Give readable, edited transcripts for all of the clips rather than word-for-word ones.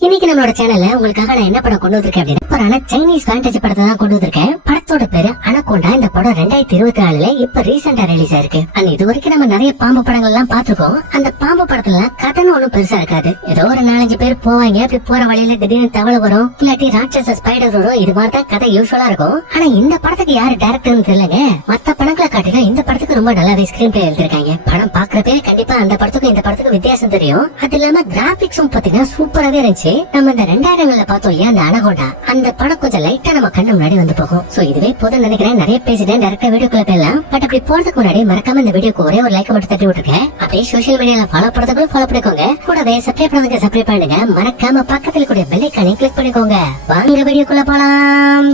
இன்னைக்கு நம்மளோட சேனல்ல உங்களுக்காக நான் என்ன படம் கொண்டு வந்திருக்கேன் அப்படின்னா சைனீஸ் ஃபேண்டசி படத்தை தான் கொண்டு வந்திருக்கேன். படத்தோட பேரு அனகோண்டா. இந்த படம் 2024 இப்ப ரீசெண்டா ரிலீஸ் ஆயிருக்கு. அண்ட் இது வரைக்கும் நம்ம நிறைய பாம்பு படங்கள் எல்லாம் பாத்துருக்கோம். அந்த பாம்பு படத்துல கதைன்னு ஒண்ணும் பெருசா இருக்காது. ஏதோ ஒரு 4-5 பேர் போவாங்க, அப்படி போற வழியில திடீர்னு தவளை வரும், இல்லாட்டி ராட்சச ஸ்பைடர் வரும். இது மாதிரி தான் கதை யூஸ்வலா இருக்கும். ஆனா இந்த படத்துக்கு யாரு டைரக்டர்னு தெரியலங்க. மத்த படங்களை காட்டிலும் இந்த படத்துக்கு ரொம்ப நல்லாவே ஸ்கிரீன் பிளே எழுதிருக்காங்க. படம் பாக்குறப்பே கண்டிப்பா அந்த படத்துக்கும் இந்த படத்துக்கு வித்தியாசம் தெரியும். அது இல்லாம கிராபிக்ஸும் பாத்தீங்கன்னா சூப்பராவே இருந்துச்சு. நம்ம இந்த 2000ல பார்த்தோம் இல்லையா அந்த அனகோண்டா, அந்த படம் கொஞ்சம் லைட்டா நம்ம கண்ணு முன்னாடி வந்து போகும். சோ இதுவே போதும் நினைக்கிறேன். நிறைய பேசிட்டேன், டேரக்டா வீடியோக்குள்ள போயிடலாம். பட் அப்படி போறதுக்கு முன்னாடி மறக்காம இந்த வீடியோக்கு ஒரே ஒரு லைக் மட்டும் தட்டி விட்டுருக்கேன். அப்படியே சோசியல் மீடியால ஃபாலோ பண்றதுக்கு ஃபாலோ பண்ணிக்கோங்க. கூடவே சப்ஸ்கிரைப் பண்ணதுக்கு சப்ஸ்கிரைப் பண்ணுங்க. மறக்காம பக்கத்துல கூட பெல் ஐகானை கிளிக் பண்ணிக்கோங்க. வாங்க வீடியோக்குள்ள போலாம்.